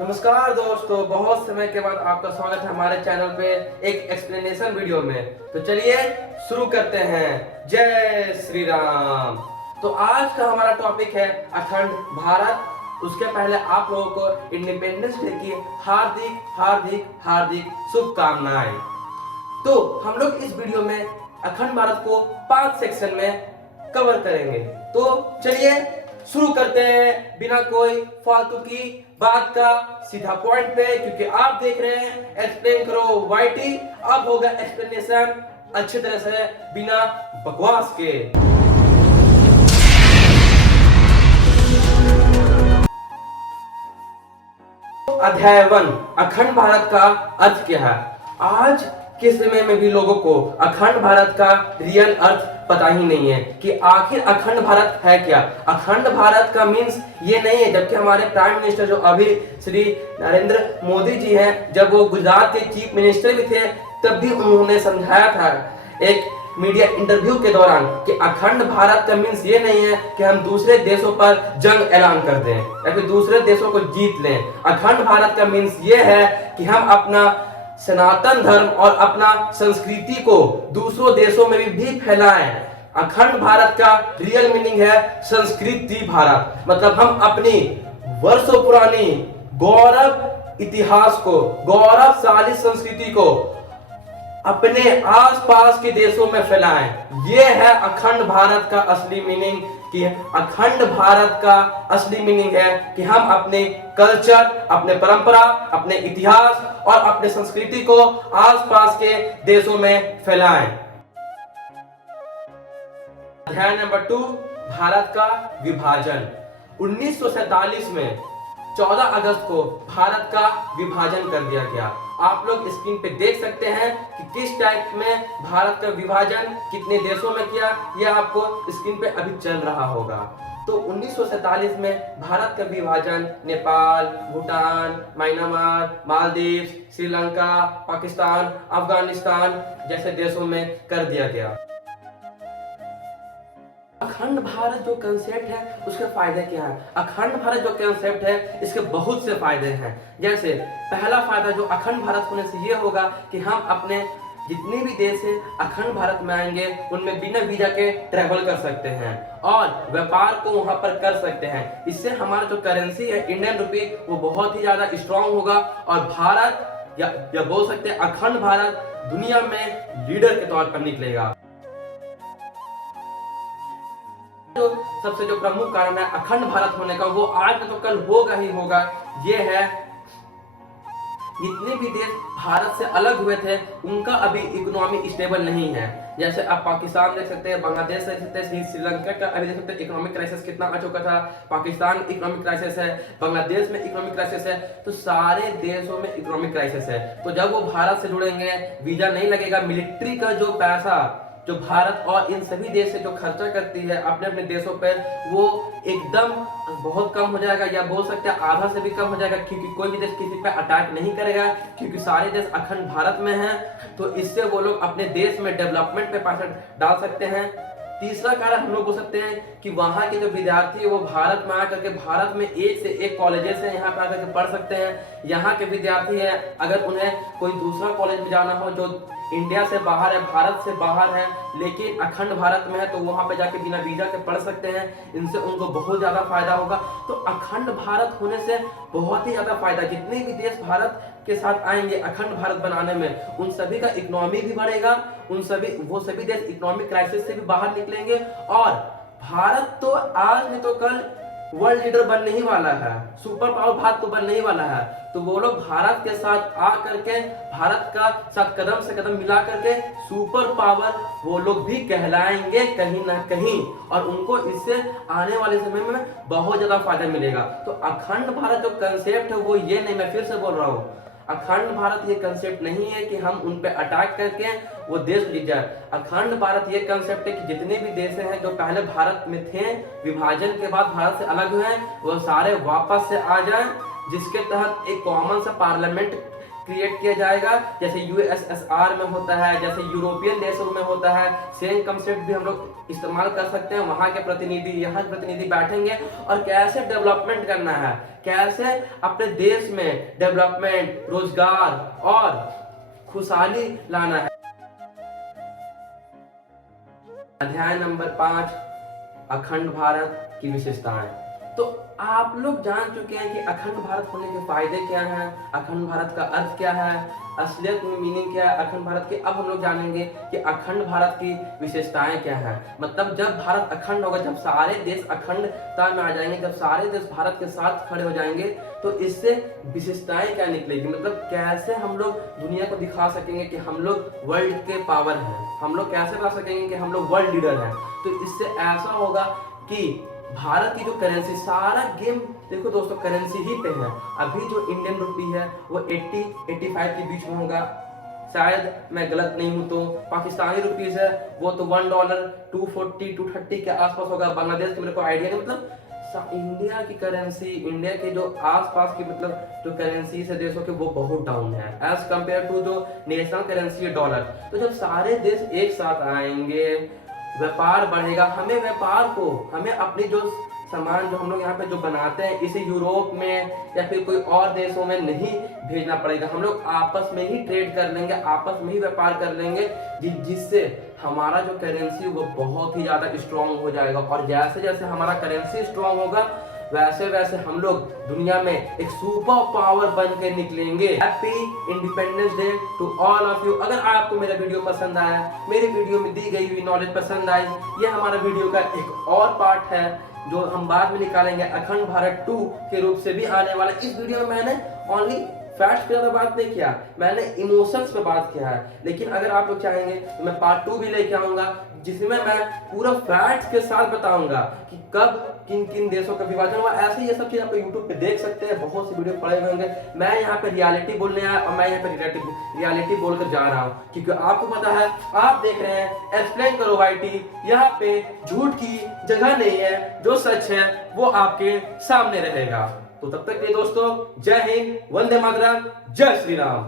नमस्कार दोस्तों, बहुत समय के बाद आपका स्वागत है हमारे चैनल पे एक एक्सप्लेनेशन वीडियो में। तो चलिए शुरू करते हैं। जय श्री राम। तो आज का हमारा टॉपिक है अखंड भारत। उसके पहले आप लोगों को इंडिपेंडेंस डे की हार्दिक हार्दिक हार्दिक शुभकामनाएं। तो हम लोग इस वीडियो में अखंड भारत को 5 सेक्शन में कवर करेंगे। तो चलिए शुरू करते हैं बिना कोई फालतू की बात का, सीधा पॉइंट पे, क्योंकि आप देख रहे हैं एक्सप्लेन करो वाईटी। अब होगा एक्सप्लेनेशन अच्छी तरह से बिना बकवास के। अध्याय 1 अखंड भारत का अर्थ क्या है। आज के समय में भी लोगों को अखंड भारत का रियल अर्थ पता ही नहीं है कि आखिर अखंड भारत है क्या। अखंड भारत का मीन्स ये नहीं है, जबकि हमारे प्राइम मिनिस्टर जो अभी श्री नरेंद्र मोदी जी हैं, जब वो गुजरात के चीफ मिनिस्टर भी थे, तब भी उन्होंने समझाया था एक मीडिया इंटरव्यू के दौरान कि अखंड भारत का मीन्स ये नहीं है कि हम दूसरे देशों पर जंग ऐलान कर दें या फिर दूसरे देशों को जीत लें। अखंड भारत का मीन्स ये है कि हम अपना सनातन धर्म और अपना संस्कृति को दूसरों देशों में भी फैलाएं। अखंड भारत का रियल मीनिंग है संस्कृति भारत, मतलब हम अपनी वर्षों पुरानी गौरव इतिहास को, गौरवशाली संस्कृति को अपने आसपास के देशों में फैलाएं। यह है अखंड भारत का असली मीनिंग। कि अखंड भारत का असली मीनिंग है कि हम अपने कल्चर, अपने परंपरा, अपने इतिहास और अपने संस्कृति को आसपास के देशों में फैलाएं। अध्याय नंबर 2 भारत का विभाजन। 1947 में 14 अगस्त को भारत का विभाजन कर दिया गया। आप लोग स्क्रीन पे देख सकते हैं कि किस टाइप में भारत का विभाजन कितने देशों में किया, यह आपको स्क्रीन पे अभी चल रहा होगा। तो 1947 में भारत का विभाजन नेपाल, भूटान, म्यांमार, मालदीव, श्रीलंका, पाकिस्तान, अफगानिस्तान जैसे देशों में कर दिया गया। अखंड भारत जो कंसेप्ट है उसके फायदे क्या है। अखंड भारत जो कंसेप्ट है इसके बहुत से फायदे हैं। जैसे पहला फायदा जो अखंड भारत होने से ये होगा कि हम अपने जितने भी देश है अखंड भारत में आएंगे उनमें बिना वीजा के ट्रैवल कर सकते हैं और व्यापार को वहां पर कर सकते हैं। इससे हमारा जो करेंसी है इंडियन रुपी वो बहुत ही ज्यादा स्ट्रांग होगा और भारत या बोल सकते हैं अखंड भारत दुनिया में लीडर के तौर पर निकलेगा। जो सबसे जो प्रमुख कारण है अखंड भारत होने का, वो आज तो कल होगा ही होगा, ये है जितने भी देश भारत से अलग हुए थे उनका अभी इकोनॉमी स्टेबल नहीं है। जैसे आप पाकिस्तान देख सकते हैं, बांग्लादेश देख सकते हैं, श्रीलंका का अभी देख सकते हैं इकोनॉमिक क्राइसिस कितना आ चुका था। पाकिस्तान इकोनॉमिक क्राइसिस है, बांग्लादेश में इकोनॉमिक क्राइसिस है, तो सारे देशों में इकोनॉमिक क्राइसिस है। तो जब वो भारत से जुड़ेंगे वीजा नहीं लगेगा, मिलिट्री का जो पैसा जो भारत और इन सभी देश से जो खर्चा करती है अपने अपने देशों पर, वो एकदम बहुत कम हो जाएगा, या बोल सकते हैं आधा से भी कम हो जाएगा, क्योंकि कोई भी देश किसी पे अटैक नहीं करेगा क्योंकि सारे देश अखंड भारत में हैं। तो इससे वो लोग अपने देश में डेवलपमेंट पे पैसा डाल सकते हैं। तीसरा कारण हम लोग बोल सकते हैं कि वहाँ के जो विद्यार्थी है वो भारत में आकर के भारत में एक से एक कॉलेजेस है यहाँ पे आकर के पढ़ सकते हैं। यहाँ के विद्यार्थी है अगर उन्हें कोई दूसरा कॉलेज में जाना हो जो इंडिया से बाहर है, भारत से बाहर है, लेकिन अखंड भारत में है, तो वहां पे जाके बिना वीजा के पढ़ सकते हैं। इनसे उनको बहुत ज्यादा फायदा होगा। तो अखंड भारत होने से बहुत ही ज्यादा फायदा, जितने भी देश भारत के साथ आएंगे अखंड भारत बनाने में उन सभी का इकोनॉमी भी बढ़ेगा, वो सभी देश इकोनॉमिक क्राइसिस से भी बाहर निकलेंगे और भारत तो आज नहीं तो कल वर्ल्ड लीडर बनने ही वाला है, सुपर पावर भारत तो बनने ही वाला है। तो वो लोग भारत के साथ आ करके भारत का साथ कदम से कदम मिला करके सुपर पावर वो लोग भी कहलाएंगे कहीं ना कहीं, और उनको इससे आने वाले समय में बहुत ज्यादा फायदा मिलेगा। तो अखंड भारत जो कंसेप्ट है वो ये नहीं, मैं फिर से बोल रहा हूँ, अखंड भारत ये कंसेप्ट नहीं है कि हम उन पे अटैक करके वो देश जीत जाए। अखंड भारत ये कंसेप्ट है कि जितने भी देश हैं जो पहले भारत में थे, विभाजन के बाद भारत से अलग हुए हैं, वो सारे वापस से आ जाएं, जिसके तहत एक कॉमन सा पार्लियामेंट क्रिएट किया जाएगा, जैसे यूएसएसआर में होता है, जैसे यूरोपियन देशों में होता है। सेम कंसेप्ट भी हम लोग इस्तेमाल कर सकते हैं। वहां के प्रतिनिधि, यहाँ के प्रतिनिधि बैठेंगे और कैसे डेवलपमेंट करना है, कैसे अपने देश में डेवलपमेंट, रोजगार और खुशहाली लाना है। अध्याय नंबर 5, अखंड भारत की विशेषताएं। तो आप लोग जान चुके हैं कि अखंड भारत होने के फायदे क्या हैं, अखंड भारत का अर्थ क्या है, असलियत में मीनिंग क्या है अखंड भारत के। अब हम लोग जानेंगे कि अखंड भारत की विशेषताएं क्या है। मतलब जब भारत अखंड होगा, जब सारे देश अखंडता में आ जाएंगे, जब सारे देश भारत के साथ खड़े हो जाएंगे, तो इससे विशेषताएं क्या निकलेगी, मतलब कैसे हम लोग दुनिया को दिखा सकेंगे कि हम लोग वर्ल्ड के पावर हैं, हम लोग कैसे बता सकेंगे कि हम लोग वर्ल्ड लीडर हैं। तो इससे ऐसा होगा कि भारत की जो करेंसी, सारा गेम देखो दोस्तों करेंसी ही पे है। अभी जो इंडियन रुपी है वो 80-85 के बीच में होगा, शायद मैं गलत नहीं हूं तो। पाकिस्तानी रुपीज है वो तो $1 240-230 के आसपास होगा। बांग्लादेश की मेरे को आइडिया नहीं, मतलब इंडिया की करेंसी, इंडिया के जो आसपास की मतलब जो करेंसी है देशों के, वो बहुत डाउन है एज कंपेयर टू जो नेशनल करेंसी है डॉलर। तो जब सारे देश एक साथ आएंगे, व्यापार बढ़ेगा, हमें अपनी जो सामान जो हम लोग यहाँ पे जो बनाते हैं इसे यूरोप में या फिर कोई और देशों में नहीं भेजना पड़ेगा। हम लोग आपस में ही ट्रेड कर लेंगे, आपस में ही व्यापार कर लेंगे, जिससे हमारा जो करेंसी वो बहुत ही ज्यादा स्ट्रांग हो जाएगा। और जैसे जैसे हमारा करेंसी स्ट्रांग होगा, वैसे वैसे हम लोग दुनिया में एक सुपर पावर बन के निकलेंगे। Happy independence day to all of you. अगर आपको मेरा वीडियो पसंद आया, मेरे वीडियो में दी गई हुई नॉलेज पसंद आई, ये हमारा वीडियो का एक और पार्ट है जो हम बाद में निकालेंगे, अखंड भारत 2 के रूप से भी आने वाला। इस वीडियो में मैंने ओनली फैक्ट्स पे ज्यादा बात नहीं किया, मैंने इमोशंस पे बात किया है। लेकिन अगर आप लोग चाहेंगे तो मैं पार्ट 2 भी लेके आऊंगा, जिसमें मैं पूरा फैक्ट्स के साथ बताऊंगा कि कब किन किन देशों का विभाजन हुआ। ऐसे ये सब चीज आप यूट्यूब पे देख सकते हैं, बहुत से वीडियो पड़े हुए होंगे। मैं यहाँ पे रियलिटी बोलने आया और मैं यहाँ पे रियलिटी बोलकर जा रहा हूँ, क्योंकि आपको पता है, आप देख रहे हैं एक्सप्लेन करो YT। यहाँ पे झूठ की जगह नहीं है, जो सच है वो आपके सामने रहेगा। तो तब तक के लिए दोस्तों, जय हिंद, वंदे मातरम, जय श्री राम।